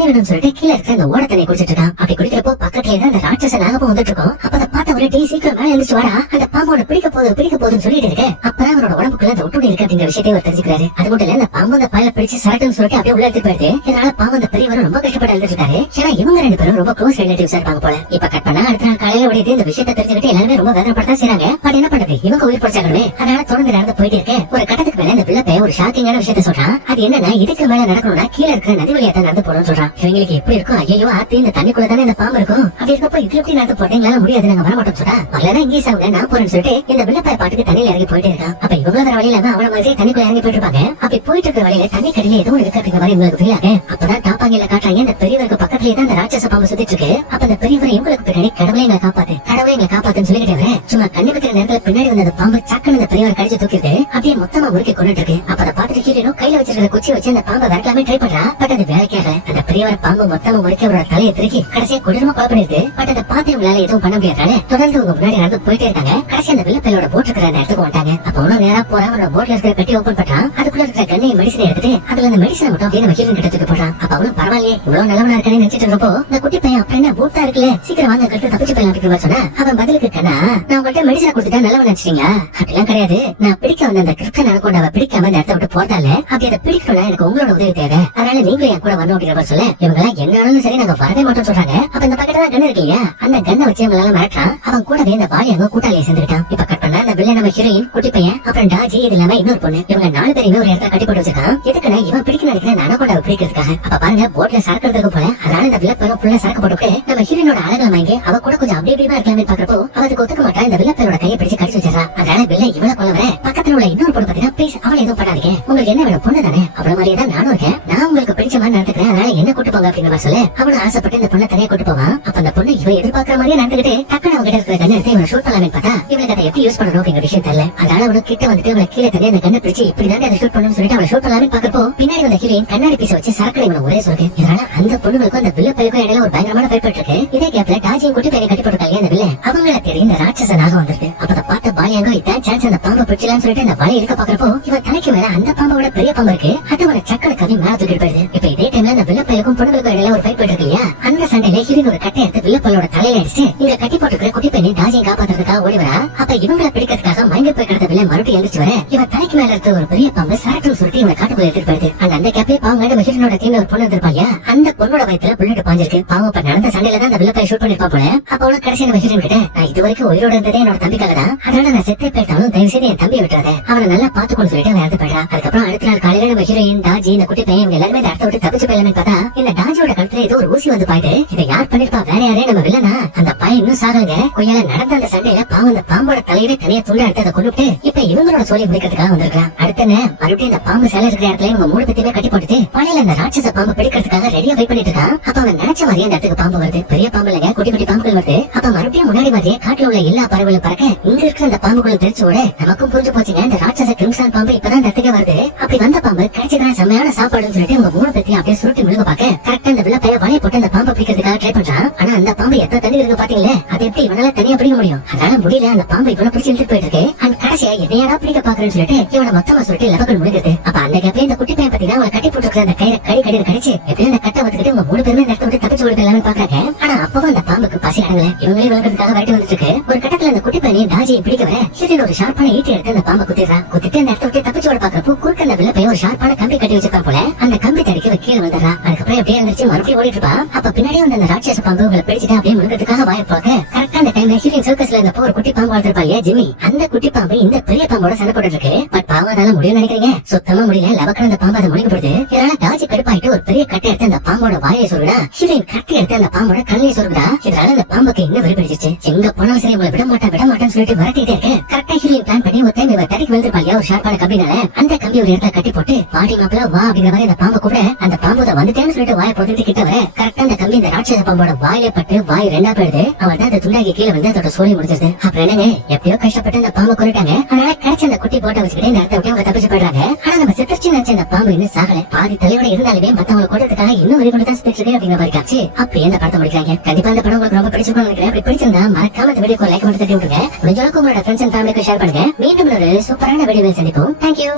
வேணும்னு சொல்லிட்டு கீழே இருக்கிற அந்த ஓட தண்ணி குடிச்சிட்டு இருக்கான். அப்படி குடிக்கிறப்போ பக்கத்துல அந்த ராட்சச நாகப்பம் வந்துட்டு இருக்கோம். அப்ப அதை பார்த்த ஒரு டே சீக்கிரம் மேல எழுந்துச்சு வாடா, அந்த பாம்போட பிடிக்க போகுதுன்னு சொல்லிட்டு இருக்கு. அப்பதான் அவனோட உடம்புக்குள்ள அந்த ஒட்டுணி இருக்கு அப்படிங்கிற விஷயத்தை அவர் தெரிஞ்சுக்கிறாரு. அது மட்டும் இல்ல அந்த பாம்பு அந்த பாயில பிடிச்சு சரட்டுன்னு சொல்லிட்டு அப்படியே உள்ள எடுத்து போயிடுது. இதனால பாம்பு அந்த பெரியவரும் ரொம்ப கஷ்டப்பட்டு எழுதிட்டு இருக்காரு. ஏன்னா இவங்க ரெண்டு பேரும் ரொம்ப க்ளோஸ் ரிலேட்டிவ்ஸா இருப்பாங்க போல. இப்ப கட் பண்ணா அடுத்த நாள் காலையில ஓடிட்டு இந்த விஷயத்தை தெரிஞ்சுக்கிட்டு எல்லாருமே ரொம்ப வேதனைப்படத்தான் செய்றாங்க. பட் என்ன பண்றது, இவங்க உயிர் பிடிச்சாங்கன்னு அதனால தொடர்ந்து நடந்து போயிட்டு இருக்க ஒரு கட்டத்துக்கு மேல இந்த பிள்ளை ஒரு ஷாக்கிங்கான ஷாக்கிங்கான விஷயத்த சொல்றான். அது என்னன்னா இதுக்கு மேல நடக்கணும்னா கீழே இருக்கிற நதி வழியா தான் நடந்து போறோம்னு சொல்றான். இவங்களுக்கு எப்படி இருக்கும், ஐயோ ஆத்தி இந்த தண்ணிக்குள்ள தானே இந்த பாம்பு இருக்கும், அப்படி இருக்கப்ப இது எப்படி நடந்து போட்டேன், எங்களால முடியாது, நாங்க வர மாட்டோம் சொல்றா. வரலன்னா இங்கே சாவுங்க, நான் போறேன்னு சொல்லிட்டு இந்த வில்லப்பாய பாட்டுக்கு தண்ணியில இறங்கி போயிட்டே இருக்கான். அப்ப இவங்க வர வழியில அவன மாதிரி தண்ணிக்குள்ள இறங்கி போயிட்டு இருப்பாங்க. அப்படி போயிட்டு இருக்கிற வழியில தண்ணி கடையில ஏதோ இருக்கு அப்படிங்கிற மாதிரி இவங்களுக்கு புரியல. அப்பதான் டாப்பாங்கில காட்டுறாங்க இந்த பெரியவருக்கு பக்கத்துலயே தான் இந்த ராட்சச பாம்பு சுத்திட்டு இருக்கு. அப்ப அந்த பெரியவர் இவங்களுக்கு பின்னாடி கடவுளை எங்களை காப்பாத்து, கடவுளை எங்களை காப்பாத்துன்னு சொல்லிக்கிட்டே சும்மா கண்ணி வைக்கிற நேரத்துல பின்னாடி வந்த அந்த பாம்பு சக்குன்னு இந்த பெரியவர் கடிச்சு தூக்கிட்டு அப்படியே மொத்தமா முறுக்கி கொண்டுட்டு இருக்கு. அப்ப அதை பாத்துட்டு ஹீரோனும் கையில வச்சிருக்கிற குச்சி வச்சு அந்த பாம்பை விரட்டலாமே ட்ரை பண்றா. பட் அது வேலைக்காக அந்த பெரியவர் பாம்பு மொத்தமா முறுக்கி அவரோட தலையை திருக்கி கடைசியா கொடூரமா கொலை பண்ணிடுது. பட் அதை பார்த்து இவங்களால எதுவும் பண்ண முடியாதால தொடர்ந்து உங்க முன்னாடி நடந்து போயிட்டே இருக்காங்க. கடைசி அந்த வில்லப்பையோட போட் இருக்கிற அந்த இடத்துக்கு வந்துட்டாங்க. அப்ப ஒன்னும் நேரா போற அவனோட போட்ல இருக்கிற பெட்டி ஓபன் பண்றான். அதுக்குள்ள இருக்கிற கண்ணையும் மெடிசன் எடுத்துட்டு அதுல அந்த மெடிசனை மட்டும் அப்படியே நம்ம ஹீரோன் கிட்ட தூக்கி போடுறான். அப்ப அவனும் பரவாயில்லையே இவ்வளவு நல்லவனா இருக்கானே நினைச்சிட்டு இருக்கப்போ இந்த குட்டி பையன் அப்புறம் என்ன பூட்டா இருக்குல்ல, சீக்கிரம் வாங்க கட்டு தப்பிச்சு போயிடலாம் அப்படின்னு சொன்னா அவன் பதிலுக்கு கண்ணா நான் உங்கள்கிட்ட மெடிசனை கொடுத்துட்டா நல்லவன் நினைச்சிட்டீங்க, அப்படிலாம் கிடையாது, நான் பிடிக்க வந்த அந்த கிரிப்டன் அனகோண்டாவை பிடிக்காம இந்த இடத்த விட்டு போறதால அப்படி அதை பிடிக்கணும்னா எனக்கு உங்களோட உதவி தேவை, அதனால நீங்களும் என் கூட வரணும் அப்படிங்கிற சொல்ல இவங்க எல்லாம் என்னாலும் சரி நாங்க வரவே மாட்டோம் சொல்றாங்க. அப்ப இந்த பக்கத்துல தான் கண்ணு இருக்கு இல்லையா, அந்த கண்ணை வச்சு அவங்களால மிரட்டான். அவன் கூடவே இந்த பாடி அங்க கூட்டாளியை சேர்ந்துட்டான். இப்ப கட் பண்ணா அந்த வில்ல நம்ம ஹீரோயின் குட்டி பையன் அப்புறம் டாஜி இது இல்லாம இன்னொரு பொண்ணு, இவங்க 4 பேருமே ஒரு இடத்துல கட்டி போட்டு வச்சிருக்கான். எதுக்குன்னா இவன் பிடிக்க நினைக்கிற அந்த அனகோண்டாவை பிடிக்கிறதுக்காக. அப்ப பாருங்க போட்ல சரக்கு போல, அதனால இந்த வில்ல பையன் ஃபுல்லா சரக்கு போட்டு நம்ம ஹீரோனோட அழகுல வாங்கி அவ கூட கொஞ்சம் அப்படி இப்படிமா இருக்கலாமே பாக்குறப்போ அவளுக்கு ஒத்துக்க மாட்டா. இந்த வில்ல பையனோட கையை பிடிச்சு கடிச்சு வச்சிடறான். அதனால வில்ல இவளை கொல்ல வர பக்கத்துல உள்ள இன்னொரு பொண்ணு பாத்தீங்கன்னா ப்ளீஸ் அவளை எதுவும் பண்ணாதீங்க, உங்களுக்கு என்ன வேணும், பொண்ணு தானே, அவ்வளவு மாதிரியே தான் நானும் இருக்கேன், நான் உங்களுக்கு பிடிச்ச மாதிரி நடந்துக்கிறேன், அதனால என்ன கூட்டு போங்க அப்படின்னு சொல்ல அவனும் ஆசைப்பட்டு இந்த பொண்ணை தனியா கூட்டு போவான். அப்ப அந்த பொண்ணு இவன் எதிர்பார்க்கிற மாதிரியே நடந்துகிட்டு டக்குனு அவங்க கிட்ட இருக்கிற கண்ணை எடுத்து இவனை ஷூட் பண்ணலாமே பார்த்தா இவனுக்கு அதை எப்படி யூஸ் பண்ணணும் அப்படிங்கிற விஷயம் தெரியல. அதனால அவனுக்கு கிட்ட வந்துட்டு அவளை கீழே தனியா அந்த கண்ணை பிடிச்சி இப்படி தான் அதை ஷூட் பண்ணணும்னு சொல்லிட்டு அவளை ஷூட் பண்ணலாமே பாக்குறப்போ பின்னாடி வந்த ஹீரோயின் கண்ணாடி பீச வச்சு சரக்கு இவனை ஒரே சொல்லுது. இதனால அந்த பொண்ணுங்களுக்கும் அந்த வில்ல பையனுக்கும் இடையில ஒரு பயங்கரமான ஃபைட் இருக்கு. இதே கேப்ல டாஜியும் குட்டி பையனை கட்டி போட்டுருக்காங்க அந்த வில்ல, அவங்கள தெரியும் இந்த ராட்சச நாகம் வந்திருக்கு. அப்ப அதை பார்த்த பாலியாங்க இதான் சான்ஸ் அந்த பாம்பை பிடிச்சலாம்னு சொல்லிட்டு அந்த வலையை இருக்க பாக்குறப்போ இவன் தலைக்கு மேல அந்த பாம்போட பெரிய பாம்பு இருக்கு, அது அவனை சக்கர கவி மேல தூக்கிட்டு போயிடுது. இப்ப இதே டைம்ல அந்த வில்ல பையனுக்கும் பொண்ணுங்களுக்கும் இடையில ஒரு ஃபைட் போயிட்டு இருக்கு இல்லையா, அந்த சண்டையில ஹீரோயின் ஒரு கட்டை எடுத்து வில்ல பையனோட தலையில அடிச்சு இங்க கட்டி போட்டுக்கிற குட்டி பையனை டாஜியை காப்பாத்துறதுக்காக ஓடி வரா. அப்ப இவங்களை பிடிக்கிறதுக்காக மயங்கி போய் கிடந்த வில்ல மறுபடியும் எழுந்துச்சு வர இவன் தலைக்கு மேல இருக்க ஒரு பெரிய பாம்பு சரக்குன்னு சொல்லிட்டு இவனை காட்டுக்குள்ள எடுத்துட்டு போயிடுது. அந்த கேப்ல பாவங்க நம்ம ஹீரோனோட டீம்ல ஒரு பொண்ணு இருப்பாங்க, அந்த பொண்ணோட வயித்துல புல்லட் பாஞ்சிருக்கு. பாவம் இப்ப நடந்த சண்டையில தான் அந்த வில்ல பையன் ஷூட் பண்ணிருப்பா போல. அப்ப அவளுக்கு கடைசி நம்ம ஹீரோன் கிட்ட நான் இது வரைக்கும் உயிரோட இருந்ததே என்னோட தம்பிக்காக தான், அதனால நான் செத்தே போயிட்டாலும் தயவு செய்து என் தம்பியை விட்டுறாத, அவனை நல்லா பாத்துக்கொண்டு சொல்லிட்டு அவன் இறந்து போயிடா. அதுக்கப்புறம் அடுத்த நாள் காலையில நம்ம ஹீரோயின் டாஜி இந்த குட்டி பையன் எல்லாருமே இந்த இடத்த விட்டு தப்பிச்சு போயிடலாம்னு பார்த்தா இந்த டாஜியோட கழுத்துல ஏதோ ஒரு ஊசி வந்து பாயுது. இதை யார் பண்ணிருப்பா, வேற யாரே நம்ம வில்லனா. அந்த பையன் இன்னும் சாகலங்க, கொய்யால நடந்த அந்த சண்டையில பாவம் அந்த பாம்போட தலையில தனியா துண்டா எடுத்து அதை கொண்டுட்டு இப்ப இவங்களோட சோழி பிடிக்கிறதுக்காக வந்திருக்கான். அடுத்த மறுபடியும் இந்த பாம்பு சேலை இருக்கிற இடத்துல இவங்க 3 பேத்தையுமே கட்டி போட்டுட்டு பழையில அந்த ராட்சச பாம்பு பிடிக்கிறதுக்காக ரெடியா வெயிட் பண்ணிட்டு இருக்கான். அப்ப அவன் நினைச்ச மாதிரியே அந்த இடத்துக்கு பாம்பு வருது, பெரிய பாம்பு இல்லைங்க, குட்டி குட்டி பாம்புகள் வருது. அப்ப மறுபடியும் முன்னாடி மாதிரியே காட்டுல உள்ள எல்லா பறவைகளும் பறக்க இங்க இருக்கிற அந்த பாம்புகளும் தெரிச்சு ஓட நமக்கும் புரிஞ்சு போச்சுங்க இந்த ராட்சச கிரிம்சான் பாம்பு இப்பதான் இடத்துக்கே வருது. அப்படி வந்த பாம்பு கிடைச்சதான் செம்மையான சாப்பாடுன்னு சொல்லிட்டு அவங்க 3 பேத்தையும் அப்படியே சுருட்டி முழுங்க பாக்க கரெக்டா அந்த வில்ல பையன் வலைய போட்டு அந்த பாம்பை பிடிக்கிறதுக்காக ட்ரை பண்றான். ஆனா அந்த பாம்பு எத்தனை தண்ணி இருக்கு பாத்தீங்களே, அது எப்படி இவனால தனியா பிடிக்க முடியும், அதனால முடியல. அந்த பாம்பு இவனை பிடிச்சி இழுத்து போயிட்டு இருக்கு. அந்த கடைசியா என்னையாடா பிடிக்க பாக்குறேன்னு சொல்லிட்டு இவனை மொத்தமா சொல்லிட்டு லெவக்கல் முடிக்கிறது. அப்ப அந்த கேப்ல இந்த குட்டி பையன் பாத்தீங்கன்னா அவளை கட்டி போட்டு அந்த கயிறை கடி கடிச்சு எப்படியும் அந்த கட்டை வந்துக்கிட்டு உங்க 3 பேருமே இந்த இடத்த விட்டு தப்பிச்சு ஓடி எல்லாமே பாக்குறாங்க. ஆனா அப்பவும் அந்த பாம்புக்கு பசி அடங்கல, இவங்களே விளக்கிறதுக்காக வரட்டி வந்துட்டு இருக்கு. ஒரு கட்டத்துல அந்த குட்டி பையனையும் டாஜியை பிடிக்க வர ஹீரோயின் ஒரு ஷார்ப்பான ஈட்டி எடுத்து அந்த பாம்பை குத்திடுறான். குத்திட்டு அந்த இடத்த விட்டு தப்பிச்சு ஓட பாக்குறப்போ குறுக்க அந்த வில்ல பையன் ஒரு ஷார்ப்பான கம்பி கட்டி வச்சிருப்பான் போல, அந்த கம்பி தடிக்க கீழே வந்துடுறான். அதுக்கப்புறம் எப்படியே இருந்துச்சு மறுபடியும் ஓடிட்டு இருப்பா. அப்ப பின்னாடியே வந்து அந்த ராட்சச பாம்பு உங்களை பிடிச்சிட்டு அப்படியே முழுக்கிறதுக்காக வாய பார்க்க கரெக்டா அந்த டைம்ல ஹீரோயின் சர்க்கஸ்ல இருந்தப்போ ஒரு குட்டி பாம்பு வளர்த்திருப்பா இல்லையா ஜிம்மி, அந்த குட்டி பாம்பு இந்த பெரிய பாம்போட சண்டை போட்டு இருக்கு. பட் பாவம் அதால முடியும் நினைக்கிறீங்க, சுத்தமா முடியல. லவக்கன அந்த பாம்பு அதை முடிக்கப்படுது. இதனால டாஜி கடுப்பாயிட்டு ஒரு பெரிய கட்டை எடுத்து அந்த பாம்போட வாயை சொல்லுடா, ஹீரோயின் கட்டி எடுத்து அந்த பாம்போட கல்லையை சொல்லுடா. இதனால அந்த பாம்புக்கு இன்னும் வெறுப்பிடிச்சு, எங்க போனாலும் சரி உங்களை விட மாட்டேன்னு சொல்லிட்டு விரட்டிட்டே இருக்கு. கரெக்டா ஹீரோயின் பிளான் பண்ணி ஒரு டைம் இவ தடிக்கு விழுந்திருப்பா இல்லையா ஒரு ஷார்ப்பான கம்பினால, அந்த கம்பி ஒரு இடத்துல கட்டி போட்டு பாடி மாப்பிள வா அப்படிங்கிற மாதிரி அந்த பாம்பு கூட அந்த பாம்பு தான் வந்துட்டேன்னு சொல்லிட்டு வாயை போட்டு கிட்ட வர கரெக்டா அந்த கம்பி இந்த ராட்சச பாம்போட வாயில பட்டு வாய் ரெண்டா போயிடுது. அவன் தான் அந்த துண்டாக்கி கீழே வந்து அதோட சோழி முடிச்சிருது. அப்புறம் என்னங்க எப்படியோ கஷ்டப்பட்டு அந்த பாம்பு கொண்டுட்டாங்க. அதனால கிடைச்ச அந்த குட்டி போட்டை வச்சுக்கிட்டு இந்த இடத்த விட்டு அவங்க தப்பிச்சு போயிடுறாங்க. ஆனா நம்ம சித்தர்ச்சி நினைச்ச அந்த பாம்பு இன்னும் சாகல, பாதி தலையோட இருந்தாலுமே மத்தவங்களை கொண்டதுக்காக இன்னும் வெளிக்கொண்டு தான் சுத்திட்டு இருக்கு அப்படிங்கிற மாதிரி காட்சி. அப்படி அந்த படத்தை முடிக்கிறாங்க. கண்டிப்பா அந்த படம் உங்களுக்கு ரொம்ப பிடிச்சிருக்கும் நினைக்கிறேன். அப்படி பிடிச்சிருந்தா மறக்காம இந்த வீடியோக்கு லைக் மட்டும் தட்டி விட்டுருங்க. முடிஞ்ச அளவுக்கு உங்களோட ஃப்ரெண்ட்ஸ் அண்ட் ஃபேமிலிக்கு ஷேர் பண்ணுங்க. மீண்டும் ஒரு சூப்பரான வீடியோவில் சந்திப்போம். தேங்க்யூ.